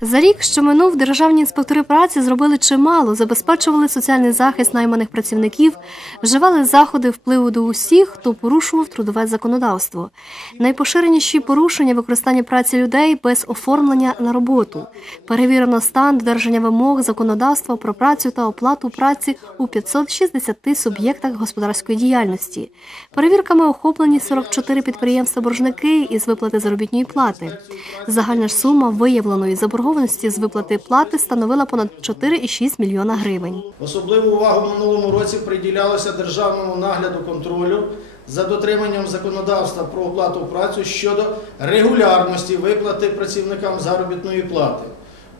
За рік, що минув, державні інспектори праці зробили чимало, забезпечували соціальний захист найманих працівників, вживали заходи впливу до усіх, хто порушував трудове законодавство. Найпоширеніші порушення використання праці людей без оформлення на роботу. Перевірено стан додержання вимог законодавства про працю та оплату праці у 560 суб'єктах господарської діяльності. Перевірками охоплені 44 підприємства-боржники із виплати заробітної плати. Загальна ж сума виявленої заборгованості з виплати плати становила понад 4,6 мільйона гривень. Особливу увагу минулому році приділялося державному нагляду контролю за дотриманням законодавства про оплату праці щодо регулярності виплати працівникам заробітної плати,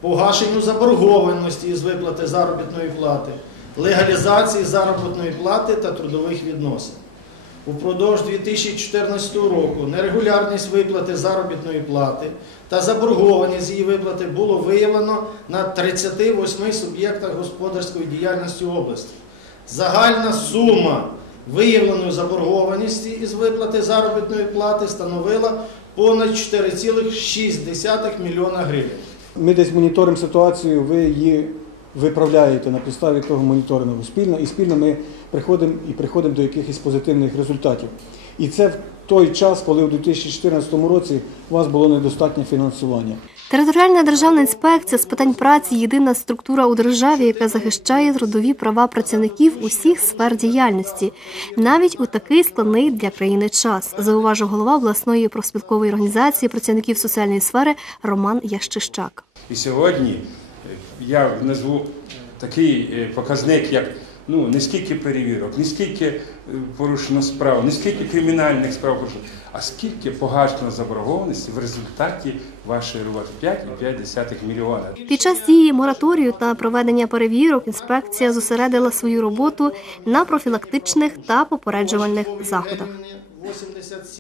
погашенню заборгованості із виплати заробітної плати, легалізації заробітної плати та трудових відносин. Упродовж 2014 року нерегулярність виплати заробітної плати та заборгованість її виплати було виявлено на 38 суб'єктах господарської діяльності області. Загальна сума виявленої заборгованості із виплати заробітної плати становила понад 4,6 мільйона гривень. Ми десь моніторимо ситуацію, ви її виправляєте на підставі того моніторингу спільно, і спільно ми приходимо і приходимо до якихось позитивних результатів. І це в той час, коли у 2014 році у вас було недостатнє фінансування. Територіальна державна інспекція з питань праці єдина структура у державі, яка захищає трудові права працівників усіх сфер діяльності, навіть у такий складний для країни час, зауважив голова обласної профспілкової організації працівників соціальної сфери Роман Ящищак. І сьогодні я назву такий е, показник, як ну, не скільки перевірок, не скільки е, порушено справ, не скільки кримінальних справ порушено, а скільки погашено заборгованості в результаті вашої роботи 5,5 мільйона. Під час дії мораторію та проведення перевірок інспекція зосередила свою роботу на профілактичних та попереджувальних заходах. 87